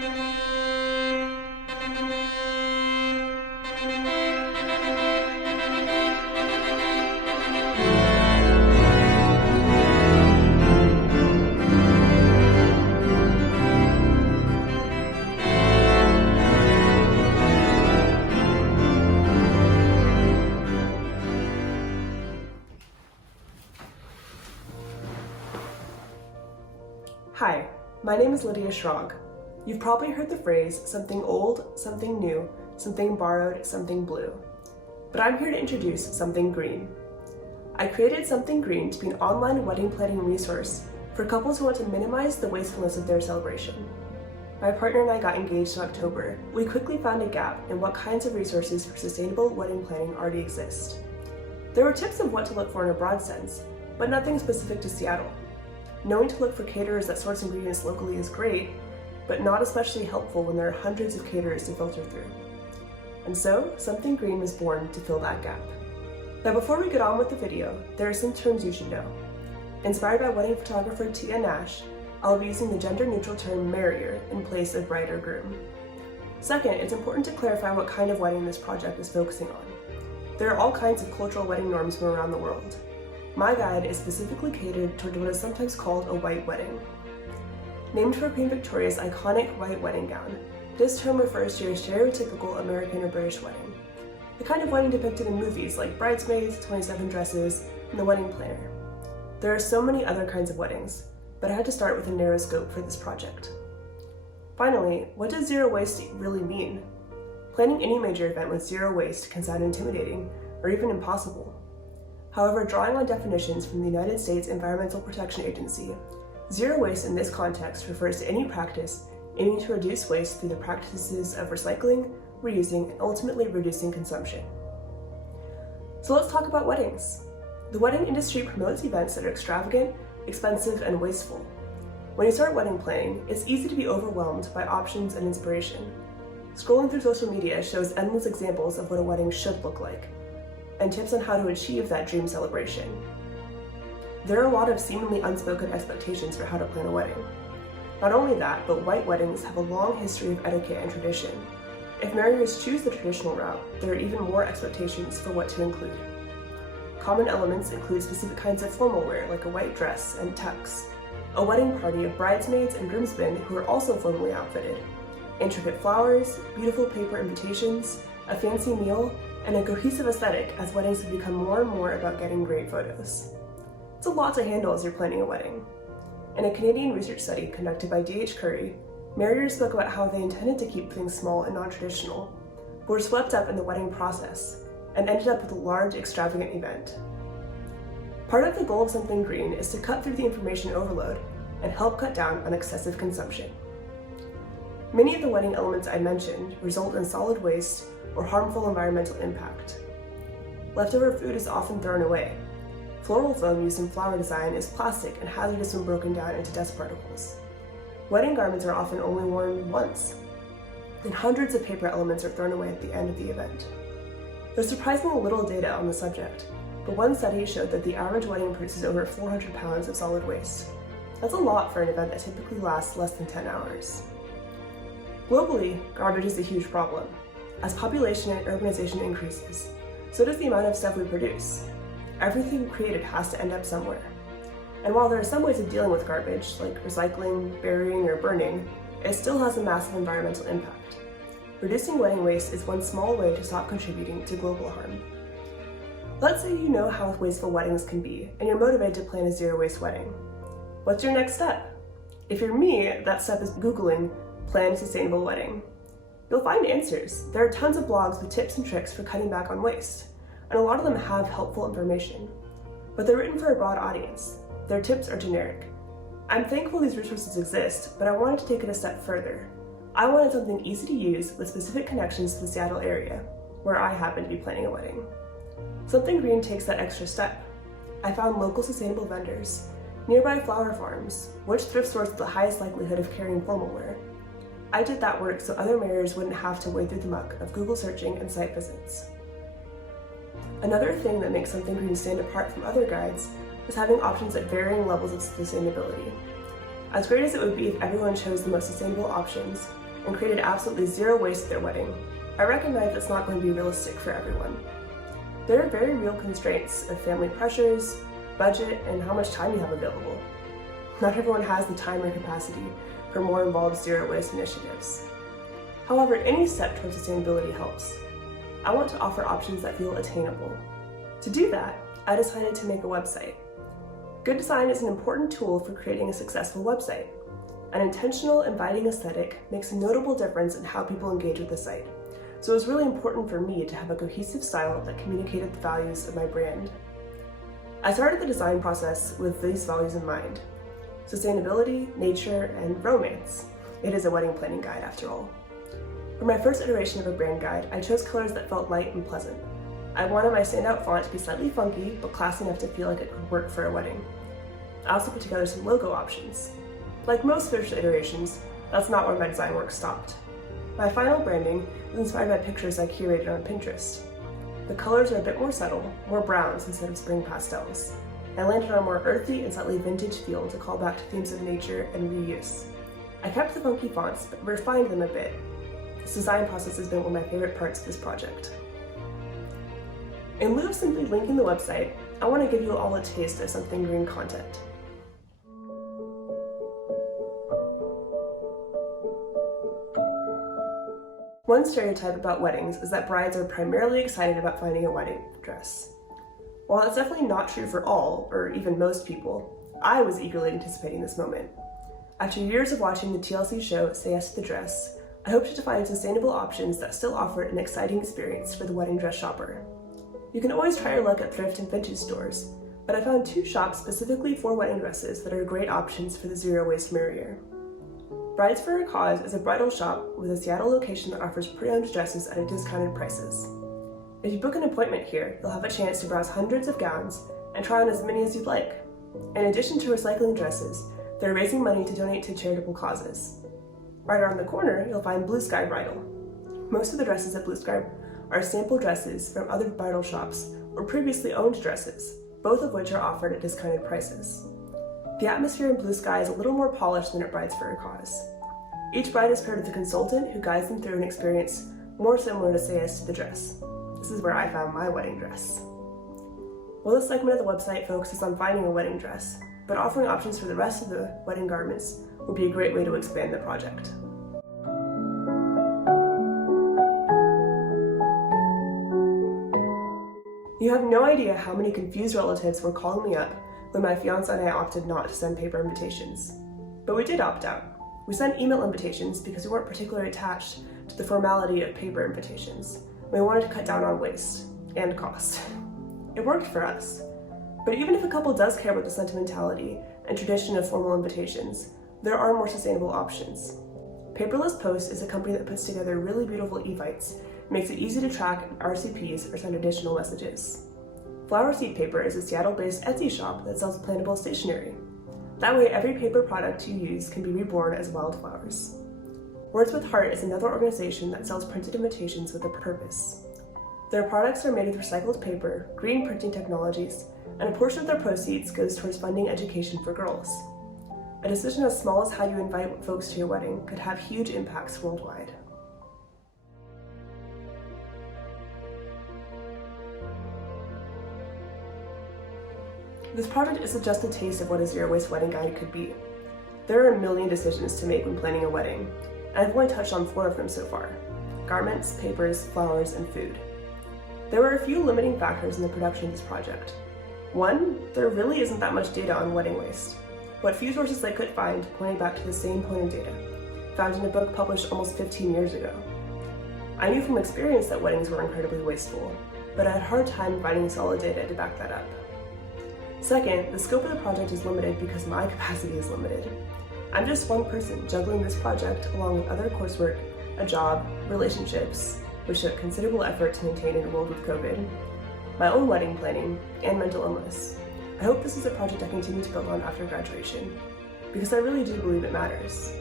Hi, my name is Lydia Schrog. You've probably heard the phrase, something old, something new, something borrowed, something blue. But I'm here to introduce Something Green. I created Something Green to be an online wedding planning resource for couples who want to minimize the wastefulness of their celebration. My partner and I got engaged in October. We quickly found a gap in what kinds of resources for sustainable wedding planning already exist. There were tips of what to look for in a broad sense, but nothing specific to Seattle. Knowing to look for caterers that source ingredients locally is great, but not especially helpful when there are hundreds of caterers to filter through. And so, Something Green was born to fill that gap. Now before we get on with the video, there are some terms you should know. Inspired by wedding photographer Tia Nash, I'll be using the gender-neutral term marrier in place of bride or groom. Second, it's important to clarify what kind of wedding this project is focusing on. There are all kinds of cultural wedding norms from around the world. My guide is specifically catered toward what is sometimes called a white wedding. Named for Queen Victoria's iconic white wedding gown, this term refers to your stereotypical American or British wedding, the kind of wedding depicted in movies like Bridesmaids, 27 Dresses, and The Wedding Planner. There are so many other kinds of weddings, but I had to start with a narrow scope for this project. Finally, what does zero waste really mean? Planning any major event with zero waste can sound intimidating or even impossible. However, drawing on definitions from the United States Environmental Protection Agency, zero waste in this context refers to any practice aiming to reduce waste through the practices of recycling, reusing, and ultimately reducing consumption. So let's talk about weddings. The wedding industry promotes events that are extravagant, expensive, and wasteful. When you start wedding planning, it's easy to be overwhelmed by options and inspiration. Scrolling through social media shows endless examples of what a wedding should look like, and tips on how to achieve that dream celebration. There are a lot of seemingly unspoken expectations for how to plan a wedding. Not only that, but white weddings have a long history of etiquette and tradition. If marriers choose the traditional route, there are even more expectations for what to include. Common elements include specific kinds of formal wear, like a white dress and tux, a wedding party of bridesmaids and groomsmen who are also formally outfitted, intricate flowers, beautiful paper invitations, a fancy meal, and a cohesive aesthetic as weddings have become more and more about getting great photos. It's a lot to handle as you're planning a wedding. In a Canadian research study conducted by D.H. Curry, marriers spoke about how they intended to keep things small and non-traditional, but were swept up in the wedding process and ended up with a large, extravagant event. Part of the goal of Something Green is to cut through the information overload and help cut down on excessive consumption. Many of the wedding elements I mentioned result in solid waste or harmful environmental impact. Leftover food is often thrown away. Floral foam used in flower design is plastic and hazardous when broken down into dust particles. Wedding garments are often only worn once, and hundreds of paper elements are thrown away at the end of the event. There's surprisingly little data on the subject, but one study showed that the average wedding produces over 400 pounds of solid waste. That's a lot for an event that typically lasts less than 10 hours. Globally, garbage is a huge problem. As population and urbanization increases, so does the amount of stuff we produce. Everything created has to end up somewhere. And while there are some ways of dealing with garbage, like recycling, burying, or burning, it still has a massive environmental impact. Reducing wedding waste is one small way to stop contributing to global harm. Let's say you know how wasteful weddings can be, and you're motivated to plan a zero-waste wedding. What's your next step? If you're me, that step is Googling "Plan a Sustainable Wedding." You'll find answers. There are tons of blogs with tips and tricks for cutting back on waste, and a lot of them have helpful information. But they're written for a broad audience. Their tips are generic. I'm thankful these resources exist, but I wanted to take it a step further. I wanted something easy to use with specific connections to the Seattle area, where I happen to be planning a wedding. Something Green takes that extra step. I found local sustainable vendors, nearby flower farms, which thrift stores with the highest likelihood of carrying formal wear. I did that work so other marriers wouldn't have to wade through the muck of Google searching and site visits. Another thing that makes Something Green stand apart from other guides is having options at varying levels of sustainability. As great as it would be if everyone chose the most sustainable options, and created absolutely zero waste at their wedding, I recognize it's not going to be realistic for everyone. There are very real constraints of family pressures, budget, and how much time you have available. Not everyone has the time or capacity for more involved zero waste initiatives. However, any step towards sustainability helps. I want to offer options that feel attainable. To do that, I decided to make a website. Good design is an important tool for creating a successful website. An intentional, inviting aesthetic makes a notable difference in how people engage with the site, so it was really important for me to have a cohesive style that communicated the values of my brand. I started the design process with these values in mind: sustainability, nature, and romance. It is a wedding planning guide after all. For my first iteration of a brand guide, I chose colors that felt light and pleasant. I wanted my standout font to be slightly funky, but classy enough to feel like it could work for a wedding. I also put together some logo options. Like most first iterations, that's not where my design work stopped. My final branding is inspired by pictures I curated on Pinterest. The colors are a bit more subtle, more browns instead of spring pastels. I landed on a more earthy and slightly vintage feel to call back to themes of nature and reuse. I kept the funky fonts, but refined them a bit. This design process has been one of my favorite parts of this project. In lieu of simply linking the website, I want to give you all a taste of something green content. One stereotype about weddings is that brides are primarily excited about finding a wedding dress. While that's definitely not true for all, or even most people, I was eagerly anticipating this moment. After years of watching the TLC show Say Yes to the Dress, I hoped to find sustainable options that still offered an exciting experience for the wedding dress shopper. You can always try your luck at thrift and vintage stores, but I found 2 shops specifically for wedding dresses that are great options for the zero waste marrier. Brides for a Cause is a bridal shop with a Seattle location that offers pre-owned dresses at discounted prices. If you book an appointment here, you'll have a chance to browse hundreds of gowns and try on as many as you'd like. In addition to recycling dresses, they're raising money to donate to charitable causes. Right around the corner, you'll find Sky Bridal. Most of the dresses at Sky are sample dresses from other bridal shops or previously owned dresses, both of which are offered at discounted prices. The atmosphere in Sky is a little more polished than at Brides for a Cause. Each bride is paired with a consultant who guides them through an experience more similar to Say Yes to the Dress. This is where I found my wedding dress. Well, this segment of the website focuses on finding a wedding dress, but offering options for the rest of the wedding garments will be a great way to expand the project. You have no idea how many confused relatives were calling me up when my fiance and I opted not to send paper invitations. But we did opt out. We sent email invitations because we weren't particularly attached to the formality of paper invitations. We wanted to cut down on waste and cost. It worked for us. But even if a couple does care about the sentimentality and tradition of formal invitations, there are more sustainable options. Paperless Post is a company that puts together really beautiful evites and makes it easy to track RCPs or send additional messages. Flower Seed Paper is a Seattle-based Etsy shop that sells plantable stationery. That way, every paper product you use can be reborn as wildflowers. Words with Heart is another organization that sells printed invitations with a purpose. Their products are made with recycled paper, green printing technologies, and a portion of their proceeds goes towards funding education for girls. A decision as small as how you invite folks to your wedding could have huge impacts worldwide. This project isn't just a taste of what a zero-waste wedding guide could be. There are a million decisions to make when planning a wedding, and I've only touched on 4 of them so far: garments, papers, flowers, and food. There were a few limiting factors in the production of this project. 1, there really isn't that much data on wedding waste. What few sources I could find pointed back to the same point of data, found in a book published almost 15 years ago. I knew from experience that weddings were incredibly wasteful, but I had a hard time finding solid data to back that up. Second, the scope of the project is limited because my capacity is limited. I'm just one person juggling this project along with other coursework, a job, relationships, which took considerable effort to maintain in a world with COVID, my own wedding planning, and mental illness. I hope this is a project I continue to build on after graduation, because I really do believe it matters.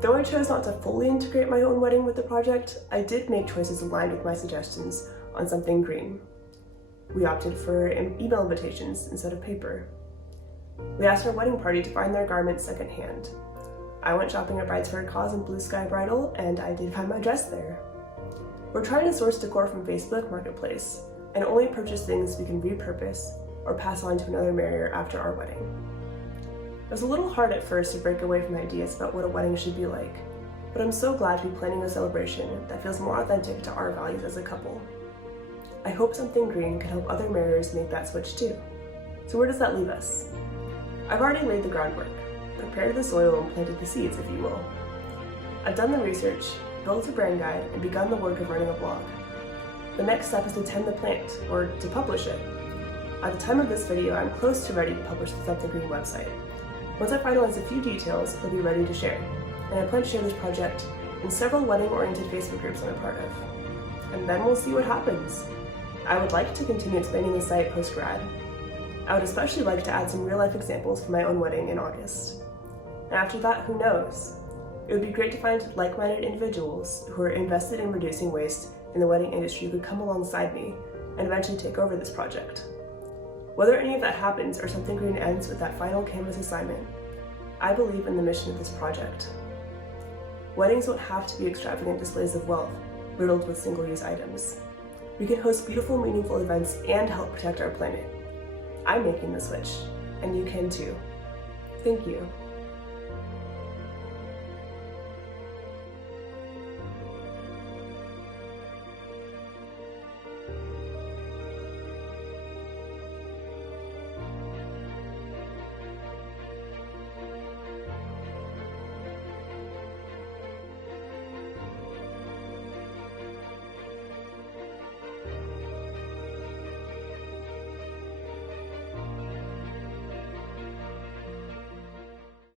Though I chose not to fully integrate my own wedding with the project, I did make choices aligned with my suggestions on something green. We opted for email invitations instead of paper. We asked our wedding party to find their garments secondhand. I went shopping at Brides for a Cause in Blue Sky Bridal, and I did find my dress there. We're trying to source decor from Facebook Marketplace, and only purchase things we can repurpose or pass on to another marrier after our wedding. It was a little hard at first to break away from ideas about what a wedding should be like, but I'm so glad to be planning a celebration that feels more authentic to our values as a couple. I hope something green can help other marriers make that switch too. So where does that leave us? I've already laid the groundwork, prepared the soil and planted the seeds, if you will. I've done the research, built a brand guide, and begun the work of running a blog. The next step is to tend the plant, or to publish it. At the time of this video, I'm close to ready to publish the Something Green website. Once I finalize a few details, it'll be ready to share, and I plan to share this project in several wedding-oriented Facebook groups I'm a part of. And then we'll see what happens. I would like to continue expanding the site post-grad. I would especially like to add some real-life examples from my own wedding in August. And after that, who knows? It would be great to find like-minded individuals who are invested in reducing waste in the wedding industry who could come alongside me and eventually take over this project. Whether any of that happens or Something Green ends with that final canvas assignment, I believe in the mission of this project. Weddings don't have to be extravagant displays of wealth riddled with single-use items. We can host beautiful, meaningful events and help protect our planet. I'm making the switch, and you can too. Thank you.